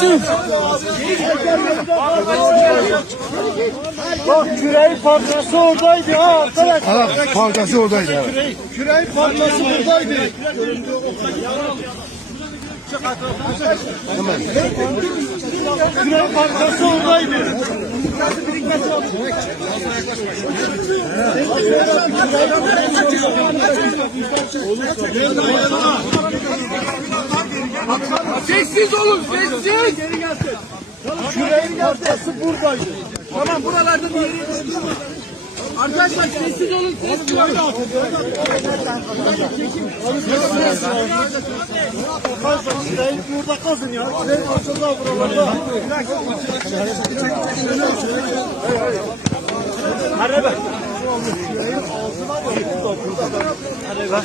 sessiz. Bak küreğin parçası oradaydı ha arkadaşlar. Ana parçası oradaydı. Evet. Küreğin parçası buradaydı. Küreğin parçası oradaydı. Sessiz olun, sessiz. Küreğin parçası buradaydı. Tamam, buralarda bir yeri. Arkadaşlar sessiz olun, sessiz olun. Küreğin burada kazın ya. Küreğin parçası var buralarda. Hadi be. Hadi be.